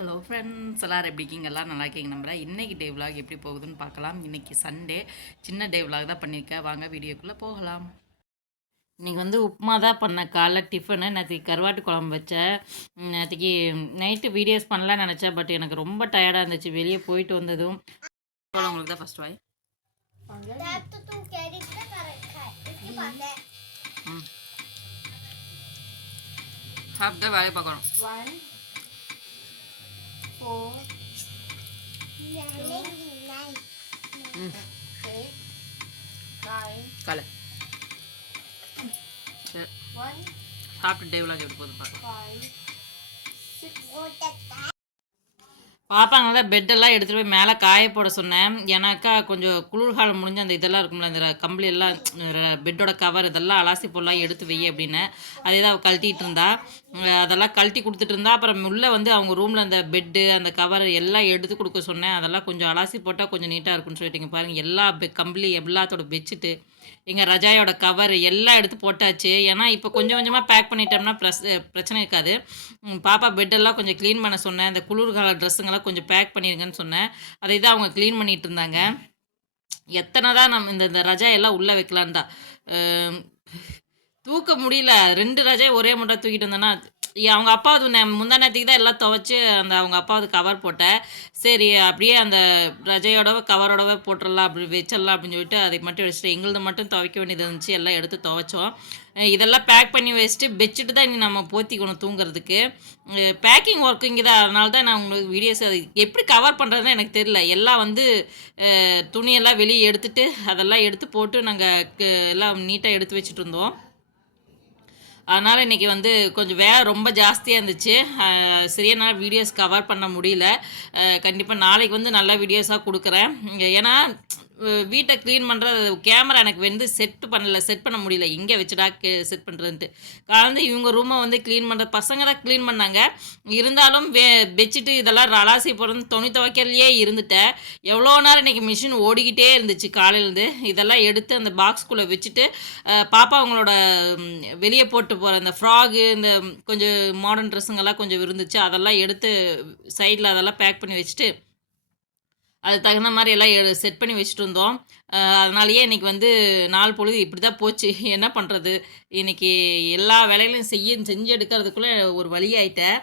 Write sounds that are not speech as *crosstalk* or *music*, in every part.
Hello friends எல்லோரும் எப்படி இருக்கீங்க? எல்லாம் நல்லா இருக்கீங்க நம்புறேன். இன்றைக்கி டே vlog எப்படி போகுதுன்னு பார்க்கலாம். இன்றைக்கி சண்டே சின்ன டே vlog தான் பண்ணியிருக்கேன் வாங்க வீடியோக்குள்ளே போகலாம். இன்றைக்கி வந்து உப்புமா தான் பண்ணேன். காலைல டிஃபனு நேற்றுக்கு கருவாட்டு குழம்பு வச்சேன். நேற்றுக்கு நைட்டு வீடியோஸ் பண்ணலாம்னு நினச்சேன். பட் எனக்கு ரொம்ப டயர்டாக இருந்துச்சு. வெளியே போயிட்டு வந்ததும். உங்களுக்கு தான் ஃபஸ்ட் வாய் โอ้ยังเล่นอยู่ในอืมเค้กไก่ கலை one சாப்பிட்டு பெட்டெல்லாம் எடுத்துகிட்டு போய் மேலே காய போட சொன்னேன். ஏன்னாக்கா கொஞ்சம் குளிர்காலம் முடிஞ்சு அந்த இதெல்லாம் இருக்கும்ல அந்த ர- கம்பளி எல்லாம் பெட்டோட கவர் இதெல்லாம் அலாசி பொருளாக எடுத்து வை அப்படின்னு. அதே தான் அவள் இருந்தா. அதெல்லாம் கழட்டி கொடுத்துட்டு இருந்தா அப்புறம் உள்ளே வந்து அவங்க ரூமில் அந்த பெட்டு அந்த கவர் எல்லாம் எடுத்து கொடுக்க சொன்னேன். அதெல்லாம் கொஞ்சம் அலாசி போட்டால் கொஞ்சம் நீட்டாக இருக்கும்னு சொல்லிட்டு பாருங்கள் பாருங்க. எல்லா பெ கம்பளி எல்லாத்தோட பெட்ஷீட்டு எங்கள் ரஜாயோட கவர் எல்லாம் எடுத்து போட்டாச்சு. ஏன்னா இப்போ கொஞ்சம் கொஞ்சமாக பேக் பண்ணிட்டோம்னா ப்ரஸ் பிரச்சனை இருக்காது. பாப்பா பெட்டெல்லாம் கொஞ்சம் க்ளீன் பண்ண சொன்னேன். இந்த குளிர்கால ட்ரெஸ்ஸுங்கெல்லாம் கொஞ்சம் பேக் பண்ணிடுங்கன்னு சொன்னேன். அதை தான் அவங்க க்ளீன் பண்ணிட்டு இருந்தாங்க. எத்தனை தான் நம்ம இந்த இந்த ரஜா எல்லாம் உள்ளே வைக்கலான்னு தான் தூக்க முடியல. ரெண்டு ரஜையை ஒரே முட்டை தூக்கிட்டு வந்தேன்னா அவங்க அப்பாவது நே- முந்தா நேரத்துக்கு தான் எல்லாம் துவைச்சு அந்த அவங்க அப்பாவது கவர் போட்டேன் சரி அப்படியே அந்த ரஜையோடவே கவரோடவே போட்டுடலாம் அப்படி வச்சிடலாம் அப்படின்னு சொல்லிட்டு அதை மட்டும் வச்சுட்டு எங்களுது மட்டும் துவைக்க வேண்டியது இருந்துச்சு. எல்லாம் எடுத்து துவைச்சோம். இதெல்லாம் பேக் பண்ணி வச்சுட்டு பெட்ஷீட்டு தான் இனி நம்ம போத்திக்கணும் தூங்குறதுக்கு. பேக்கிங் ஒர்க்கு இங்கே தான். அதனால தான் நான் உங்களுக்கு வீடியோஸ் அது எப்படி கவர் பண்ணுறதுன்னு எனக்கு தெரியல. எல்லாம் வந்து துணியெல்லாம் வெளியே எடுத்துட்டு அதெல்லாம் எடுத்து போட்டு நாங்கள் எல்லாம் நீட்டாக எடுத்து வச்சுட்டு இருந்தோம். அதனால் இன்றைக்கி வந்து கொஞ்சம் வேலை ரொம்ப ஜாஸ்தியாக இருந்துச்சு. சரியான வீடியோஸ் கவர் பண்ண முடியல. கண்டிப்பாக நாளைக்கு வந்து நல்ல வீடியோஸாக கொடுக்குறேன். ஏன்னா வீட்டை க்ளீன் பண்ணுறது கேமரா எனக்கு வந்து செட் பண்ணல செட் பண்ண முடியல. எங்கே வச்சுடா கே செட் பண்ணுறதுன்ட்டு கலந்து இவங்க ரூமை வந்து க்ளீன் பண்ணுற பசங்க தான் க்ளீன் பண்ணாங்க. இருந்தாலும் வே பெட்ஷீட்டு இதெல்லாம் ரலாசி போடுறது துணி துவைக்கிறதுலையே இருந்துட்டேன். எவ்வளோ நேரம் இன்றைக்கி மிஷின் ஓடிக்கிட்டே இருந்துச்சு காலையிலேருந்து. இதெல்லாம் எடுத்து அந்த பாக்ஸ்குள்ளே வச்சுட்டு பாப்பா அவங்களோட வெளியே போட்டு போகிற அந்த ஃப்ராகு இந்த கொஞ்சம் மாடர்ன் ட்ரெஸ்ஸுங்கெல்லாம் கொஞ்சம் இருந்துச்சு. அதெல்லாம் எடுத்து சைடில் அதெல்லாம் பேக் பண்ணி வச்சுட்டு அதுக்கு தகுந்த மாதிரி எல்லாம் செட் பண்ணி வச்சுட்டு இருந்தோம். அதனாலேயே அதனாலயே இன்னைக்கு வந்து நாள் பொழுது இப்படி தான் போச்சு. *laughs* என்ன பண்ணுறது இன்னைக்கு எல்லா வேலைகளையும் செய்ய செஞ்சு எடுக்கிறதுக்குள்ளே ஒரு வழியாயிட்டேன்.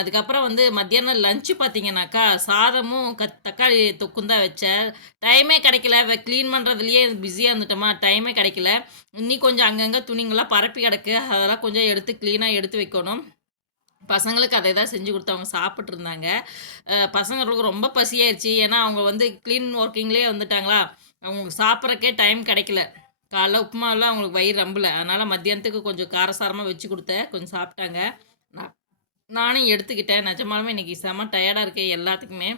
அதுக்கப்புறம் வந்து மத்தியானம் லஞ்சு பார்த்தீங்கன்னாக்கா சாதமும் க தக்காளி தொக்கும் தான் வச்சேன். டைமே கிடைக்கல. க்ளீன் பண்ணுறதுலையே பிஸியாக இருந்துட்டோமா? டைமே கிடைக்கல. இன்னி கொஞ்சம் அங்கங்கே துணிங்கெல்லாம் பரப்பி கிடக்கு. அதெல்லாம் கொஞ்சம் எடுத்து க்ளீனாக எடுத்து வைக்கணும். பசங்களுக்கு அதை தான் செஞ்சு கொடுத்து அவங்க சாப்பிட்டு இருந்தாங்க பசங்களுக்கு ரொம்ப பசியாயிருச்சு. ஏன்னா அவங்க வந்து க்ளீன் ஒர்க்கிங்லேயே வந்துட்டாங்களா? அவங்களுக்கு சாப்பிட்றக்கே டைம் கிடைக்கல. காலைல உப்புமாலாம் அவங்களுக்கு வயிறு ரம்பல. அதனால் மத்தியானத்துக்கு கொஞ்சம் காரசாரமாக வச்சு கொடுத்தேன். கொஞ்சம் சாப்பிட்டாங்க. நான் நானும் எடுத்துக்கிட்டேன். நிஜமாலுமே இன்றைக்கி செம டயர்டாக இருக்கேன் எல்லாத்துக்குமே.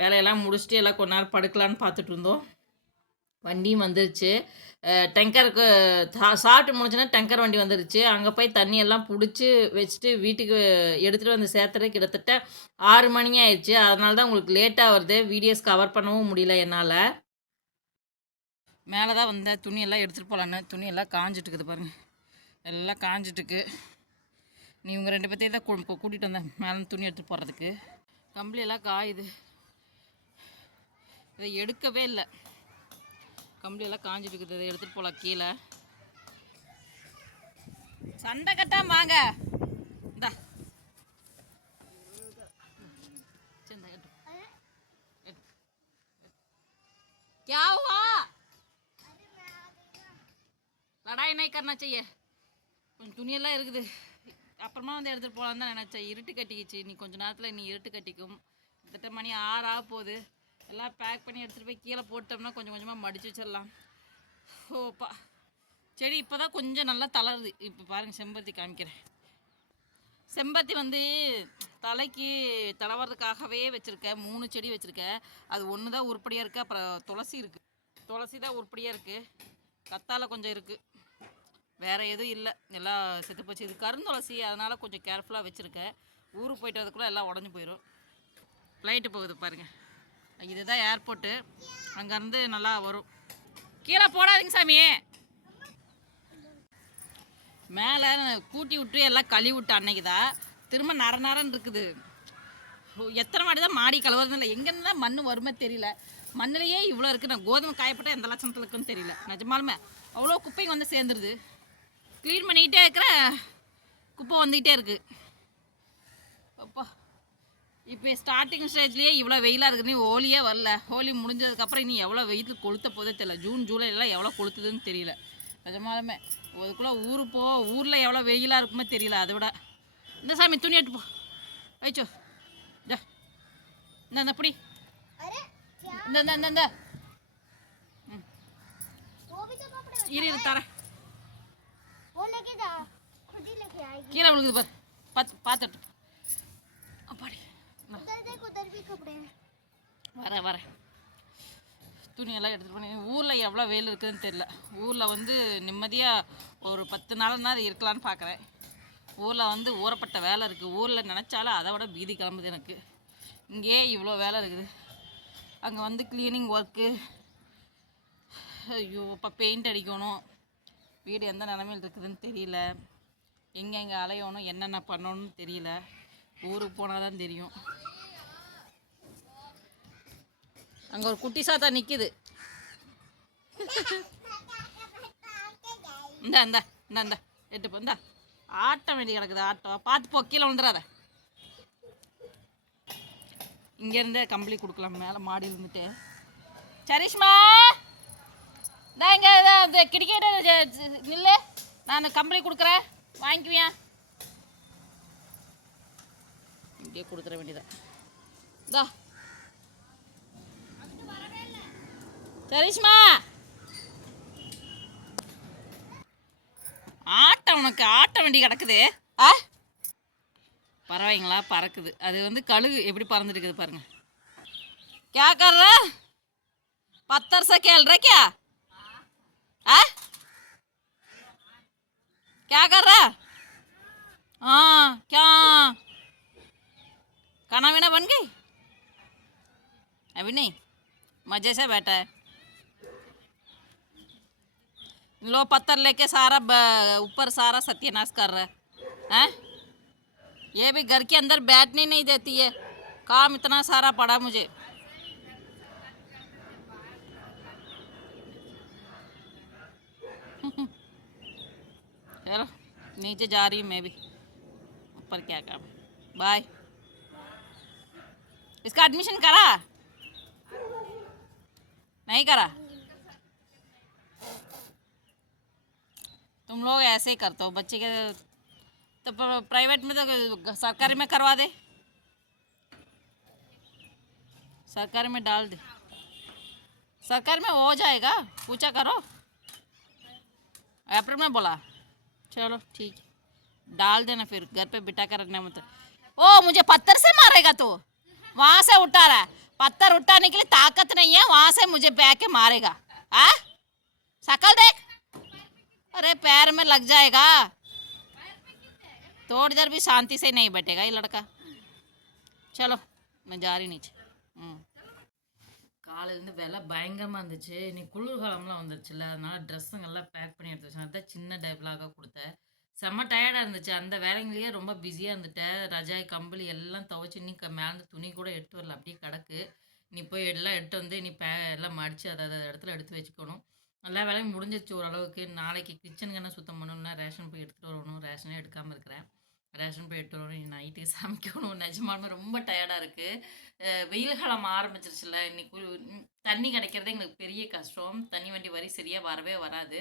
வேலையெல்லாம் முடிச்சுட்டு எல்லாம் கொஞ்ச நேரம் படுக்கலான்னு பார்த்துட்டு இருந்தோம். வண்டியும் வந்துருச்சு. டேங்கருக்கு சா- சாப்பிட்டு முடிச்சுன்னா டேங்கர் வண்டி வந்துருச்சு. அங்கே போய் தண்ணியெல்லாம் பிடிச்சி வச்சுட்டு வீட்டுக்கு எடுத்துகிட்டு வந்து சேர்த்துறது கிட்டத்தட்ட ஆறு மணி ஆயிடுச்சு அதனால தான் உங்களுக்கு லேட்டாக வருது. வீடியோஸ் கவர் பண்ணவும் முடியல என்னால். மேலே தான் வந்த துணியெல்லாம் எடுத்துகிட்டு போகலான்னு துணியெல்லாம் காஞ்சிட்டு இருக்குது பாருங்க. எல்லாம் காஞ்சிட்டுருக்கு நீ இவங்க ரெண்டு பேர்த்தையும் தான் கூ- கூட்டிகிட்டு வந்தேன் மேலே துணி எடுத்துகிட்டு போகிறதுக்கு கம்பளி எல்லாம் காயுது. இதை எடுக்கவே இல்லை. கம்பளி எல்லாம் காஞ்சிட்டு இருக்குது இதை எடுத்துகிட்டு போகலாம் கீழே சண்டை கட்டாம வாங்க இந்தா சரி, இந்தா எடு. எடு. क्या हुआ लड़ाई नहीं करना चाहिए கொஞ்சம் துணியெல்லாம் இருக்குது அப்புறமா வந்து எடுத்துகிட்டு போகலான்னு தான் நினச்சேன் இருட்டு கட்டிக்கிச்சு நீ கொஞ்ச நேரத்தில் நீ இருட்டு கட்டிக்கும் கிட்டத்தட்ட மணி ஆறு ஆக போகுது எல்லாம் பேக் பண்ணி எடுத்துகிட்டு போய் கீழே போட்டோம்னா கொஞ்சம் கொஞ்சமாக மடித்து வச்சிடலாம். ஓப்பா செடி இப்போ தான் கொஞ்சம் நல்லா தளருது. இப்போ பாருங்கள் செம்பருத்தி காமிக்கிறேன். செம்பருத்தி வந்து தலைக்கு தளவறதுக்காகவே வச்சுருக்கேன். மூணு செடி வச்சுருக்கேன். அது ஒன்று தான் உருப்படியாக இருக்குது அப்புறம் துளசி இருக்குது துளசி தான் உருப்படியாக இருக்குது கத்தால கொஞ்சம் இருக்குது வேறு எதுவும் இல்லை. எல்லாம் செத்து போச்சு. இது கருந்துளசி அதனால் கொஞ்சம் கேர்ஃபுல்லாக வச்சுருக்கேன். ஊருக்கு போயிட்டு வரதுக்குள்ளே எல்லாம் உடஞ்சி போயிடும் லைட்டு போகுது பாருங்கள் இதுதான் ஏர்போர்ட்டு அங்கேருந்து நல்லா வரும். கீழே போடாதீங்க சாமி மேலே கூட்டி விட்டு எல்லாம் கழுவி விட்ட அன்னைக்கு தான் திரும்ப நர நரன்னு இருக்குது. எத்தனை மாடி தான் மாடி கழுவுறது இல்லை எங்கேருந்து தான் மண் வருமே தெரியல. மண்ணிலேயே இவ்வளோ இருக்குது நான் கோதுமை காயப்பட்டால் எந்த லட்சணத்தில் இருக்குன்னு தெரியல. நிஜமாலுமே அவ்வளோ குப்பைங்க வந்து சேர்ந்துருது. க்ளீன் பண்ணிக்கிட்டே இருக்கிற குப்பை வந்துக்கிட்டே இருக்குது அப்பா. இப்போ ஸ்டார்டிங் ஸ்டேஜ்லேயே இவ்வளோ வெயிலாக இருக்குது நீ ஹோலியே வரல. ஹோலி முடிஞ்சதுக்கப்புறம் இனி எவ்வளோ வெயில் கொளுத்த போதே தெரியல. ஜூன் ஜூலைலாம் எவ்வளோ கொளுத்துதுன்னு தெரியல. நிஜமாலுமே. அதுக்குள்ளே ஊர் போ ஊரில் எவ்வளோ வெயிலாக இருக்குமே தெரியல. அதை விட. இந்த சாமி துணி எட்டு போ. வைச்சோ. ஜா இந்த இந்த பிடி. இந்த இந்த இந்த இந்த. இரு தரேன். கீழே விழுகுது பாரு. பார்த்து பார்த்துட்டு வரேன் வரேன். துணியெல்லாம் எடுத்துகிட்டு போனேன். ஊரில் எவ்வளோ வெயில் இருக்குதுன்னு தெரில ஊரில் வந்து நிம்மதியாக ஒரு பத்து நாள்னா அது இருக்கலான்னு பார்க்குறேன். ஊரில் வந்து ஊறப்பட்ட வேலை இருக்குது ஊரில் நினச்சாலும் அதை விட பீதி கிளம்புது எனக்கு. இங்கேயே இவ்வளோ வேலை இருக்குது. அங்கே வந்து க்ளீனிங் ஒர்க்கு ஐயோ இப்போ பெயிண்ட் அடிக்கணும். வீடு எந்த நிலமையில் இருக்குதுன்னு தெரியல. எங்கெங்கே அலையணும் என்னென்ன பண்ணணும்னு தெரியல. ஊருக்கு போனால் தான் தெரியும். அங்கே ஒரு குட்டி சாத்தா நிற்கிது இந்தா இந்தா இந்தா இந்தா எட்டு போ இந்தா. ஆட்டம் வேண்டி கிடக்குது ஆட்டம். பார்த்து போ கீழே விழுந்துடாத இங்கேருந்தே கம்பளி கொடுக்கலாம் மேலே மாடி இருந்துட்டு. சரிஷ்மா! இந்தா இங்கே இந்த கிரிக்கெட் நில்லு. நான் கம்பளி கொடுக்குறேன். வாங்கிக்குவியா? இங்கே கொடுத்துட வேண்டியதான் இந்தா. சரிஷ்மா ஆட்டம் உனக்கு ஆட்டம் வண்டி கிடக்குது ஆ பறவைங்களா பறக்குது அது வந்து கழுகு எப்படி பறந்துட்டு இருக்குது பாருங்க क्या कर रहा पत्थर से खेल रहा क्या आ? क्या कर रहा हाँ क्या खाना वाना बन गई अभी नहीं मजे से बैठा है लो पत्थर लेके सारा ऊपर सारा सत्यानाश कर रहा है। हैं? ये भी घर के अंदर बैठने नहीं देती है। काम इतना सारा पड़ा मुझे। चलो, नीचे जा रही हूँ मैं भी। ऊपर क्या काम बाय इसका एडमिशन करा? नहीं करा? तुम लोग ऐसे ही करते हो, बच्चे के तो प्राइवेट में तो सरकारी में करवा दे। सरकारी में डाल दे। सरकारी में हो जाएगा, पूछा करो। अप्रैल में बोला। चलो, ठीक डाल देना फिर, घर पे बिठा कर रखना मत। ओ, मुझे पत्थर से मारेगा तो। वहाँ से उठा रहा है। पत्थर उठाने के लिए ताकत नहीं है, वहाँ से मुझे बह के मारेगा। आ? सकल देख। अरे पैर में लग जाएगा थोड़ी देर भी शांति से नहीं बैठेगा ये लड़का चलो मैं जा रही नीचे ம் காலையிலேருந்து விலை பயங்கரமாக இருந்துச்சு இன்னைக்கு குளிர்காலம்லாம் வந்துருச்சுல்ல அதனால ட்ரெஸ்ஸுங்கெல்லாம் பேக் பண்ணி எடுத்து வச்சேன் அதான் சின்ன டைப்லாக கொடுத்தேன் செம்ம டயர்டாக இருந்துச்சு அந்த வேலைங்களையே ரொம்ப பிஸியாக இருந்துட்டேன் ரஜாய் கம்பளி எல்லாம் துவைச்சி இன்னைக்கு மேலே துணி கூட எடுத்து வரல அப்படியே கிடக்கு நீ போய் எல்லாம் எடுத்து வந்து நீ பே எல்லாம் மடித்து அதை அதை இடத்துல எடுத்து வச்சுக்கணும் எல்லா வேலையும் முடிஞ்சிருச்சு ஓரளவுக்கு. நாளைக்கு கிச்சனுக்கு என்ன சுத்தம் பண்ணணும்னா ரேஷன் போய் எடுத்துகிட்டு வரணும். ரேஷனே எடுக்காமல் இருக்கிறேன். ரேஷன் போய் எடுத்துகிட்டு வரணும். நைட்டுக்கு சமைக்கணும். நிஜமானமே ரொம்ப டயர்டாக இருக்குது வெயில் காலம் ஆரம்பிச்சிருச்சுல இன்னைக்கு தண்ணி கிடைக்கிறதே எங்களுக்கு பெரிய கஷ்டம். தண்ணி வண்டி வரி சரியாக வரவே வராது.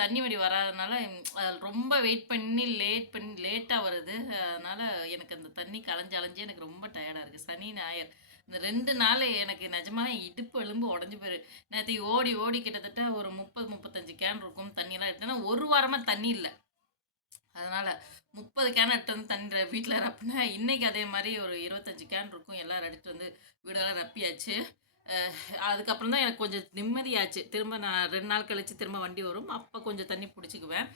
தண்ணி வண்டி வராதனால அது ரொம்ப வெயிட் பண்ணி லேட் பண்ணி லேட்டாக வருது. அதனால் எனக்கு அந்த தண்ணி கலைஞ்சு அலைஞ்சு எனக்கு ரொம்ப டயர்டாக இருக்குது சனி ஞாயிறு. இந்த ரெண்டு நாள் எனக்கு நிஜமாக இடுப்பு எலும்பு உடஞ்சி போயிரு. நேற்று ஓடி ஓடி கிட்டத்தட்ட ஒரு முப்பது முப்பத்தஞ்சு கேன் இருக்கும். தண்ணியெல்லாம் எடுத்தேன்னா ஒரு வாரமாக தண்ணி இல்லை. அதனால் முப்பது கேன் எடுத்து வந்து தண்ணி வீட்டில் ரப்புனா இன்றைக்கி அதே மாதிரி ஒரு இருபத்தஞ்சி கேன் இருக்கும். எல்லாம் எடுத்துட்டு வந்து வீடெல்லாம் ரப்பியாச்சு. அதுக்கப்புறம் தான் எனக்கு கொஞ்சம் நிம்மதியாச்சு. திரும்ப நான் ரெண்டு நாள் கழித்து திரும்ப வண்டி வரும். அப்போ கொஞ்சம் தண்ணி பிடிச்சிக்குவேன்.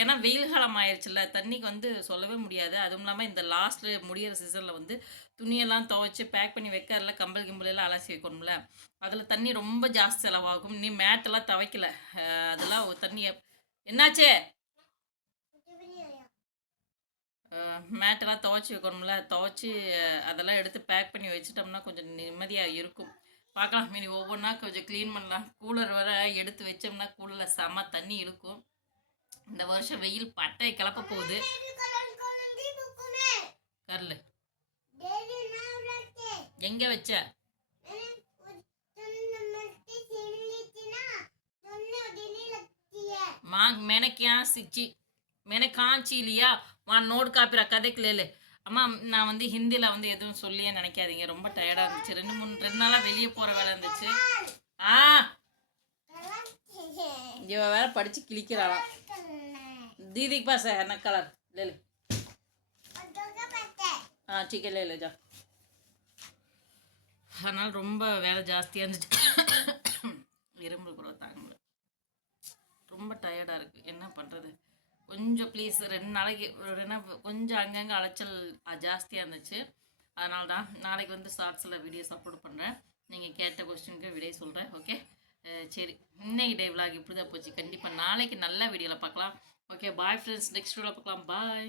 ஏன்னா வெயில் காலம் ஆயிடுச்சுல்ல தண்ணிக்கு வந்து சொல்லவே முடியாது. அதுவும் இல்லாமல் இந்த லாஸ்ட்டில் முடியிற சீசனில் வந்து துணியெல்லாம் துவைச்சி பேக் பண்ணி வைக்கிறல கம்பல் கிம்பலெல்லாம் அலசி வைக்கணும்ல. அதில் தண்ணி ரொம்ப ஜாஸ்தி செலவாகும். நீ மேட்டெல்லாம் துவைக்கல. அதெல்லாம் தண்ணியை என்னாச்சே? மேட்டெல்லாம் துவைச்சி வைக்கணும்ல. துவைச்சி அதெல்லாம் எடுத்து பேக் பண்ணி வச்சிட்டோம்னா கொஞ்சம் நிம்மதியாக இருக்கும். பார்க்கலாம் மீன் ஒவ்வொன்றா கொஞ்சம் க்ளீன் பண்ணலாம். கூலர் வர எடுத்து வச்சோம்னா கூலரில் செம தண்ணி இருக்கும். இந்த வருஷம் வெயில் பட்டையை கிளப்ப போகுது. கரலு எங்க வச்ச? మాకు சிச்சி? సిచ్చి இல்லையா? வா நோட் காப்பி கதைக்கு லேலு அம்மா நான் வந்து ஹிந்தியில் வந்து எதுவும் சொல்லியே நினைக்காதீங்க. ரொம்ப டயர்டாக இருந்துச்சு. ரெண்டு மூணு ரெண்டு நாளாக வெளியே போகிற வேலை இருந்துச்சு. ஆ. இவ வேற படித்து கிழிக்கிறாளாம் தீதிக்கு பாச என்ன கலர் லேலு ஆ சீக்கிரம் லேலு ஜா. அதனால் ரொம்ப வேலை ஜாஸ்தியாக இருந்துச்சு. இரும்பு கூட தாங்க ரொம்ப டயர்டாக இருக்குது என்ன பண்ணுறது கொஞ்சம் ப்ளீஸ் ரெண்டு நாளைக்கு ரெண்டு என்ன கொஞ்சம் அங்கங்கே அலைச்சல் ஜாஸ்தியாக இருந்துச்சு. அதனால தான் நாளைக்கு வந்து ஷார்ட்ஸில் வீடியோஸ் அப்லோட் பண்ணுறேன் நீங்கள் கேட்ட கொஸ்டினுக்கு விடை சொல்கிறேன் ஓகே சரி. இன்னைக்கு டே விலாக் இப்படி தான் போச்சு. கண்டிப்பாக நாளைக்கு நல்ல வீடியோவில் பார்க்கலாம். ஓகே பாய் ஃப்ரெண்ட்ஸ் நெக்ஸ்ட் வீடியோவில் பார்க்கலாம். பாய்